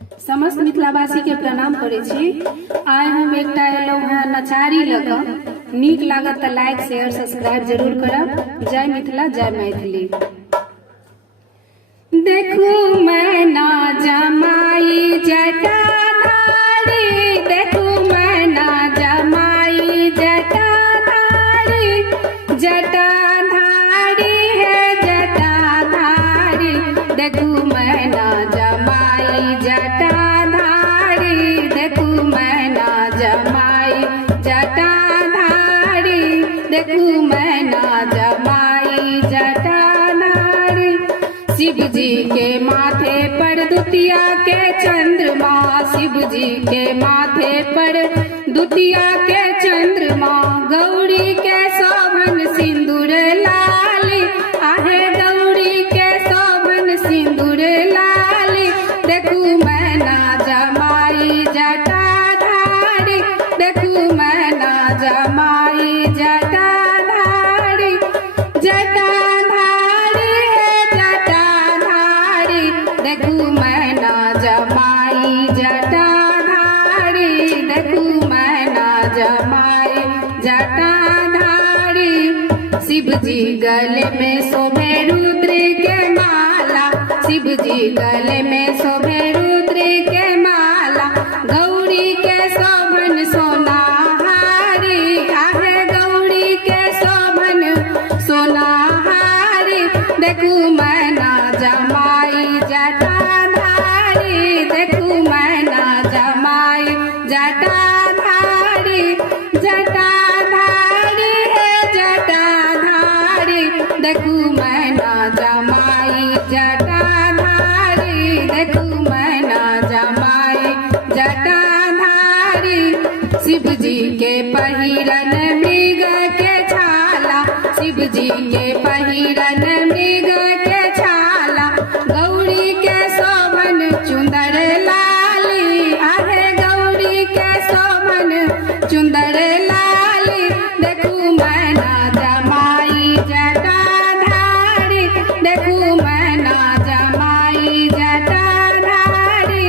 समस्त मिथिलावासी के प्रणाम करे छी। आइ हम एकटा एलहुँ हैं नचारी लऽ कऽ। नीक लागत तऽ लाइक शेयर सब्सक्राइब जरूर करब। जय मिथिला जय मैथिली। देखू मैना जमाई जटाधारी, देखू मैना जमाई जटाधारी, जटाधारी है जटाधारी। देखू मैना जमाई जटाधारी, देखू मैना जमाई जटाधारी, देखू मैना जमाई जटाधारी। शिव जी के माथे पर दुतिया के चंद्रमा, शिव जी के माथे पर दुतिया के चंद्रमा। गौरी के शोभन सिंदूर लाली, आहे गौरी के शोभन सिंदूर लाली। देखू मैना जमाई जटाधारी, देखू मैना जमाई जटाधारी, जटाधारी है जटाधारी। देखू मैना जमाई जटाधारी, देखू मैना जमाई जटाधारी। शिव जी गले में शोभे रुद्र के माला, शिव जी गले में शोभे रुद्र के माला। गौरी के शोभन सोनाहारी, आहे गौरी के शोभन सोनाहारी। देखू मैना जमाई जटाधारी, देखू मैना जमाई जटाधारी, जटाधारी है जटाधारी। देखू मैना जमाई जटाधारी, देखू मैना जमाई जटाधारी। शिव जी के पहिरन मृग के छाला, शिव जी के पहिरन मृग के छाला। गौरी के शोभन चुंदर लाली, आहे गौरी के शोभन चुंदर लाली। देखू मैना जमाई जटाधारी, देखू मैना जमाई जटाधारी,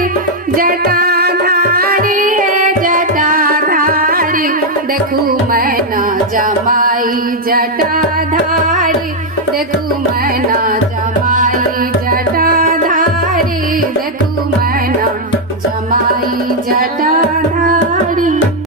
जटाधारी है जटाधारी। देखू मैना जमाई जटाधारी, देखू मैना जमाई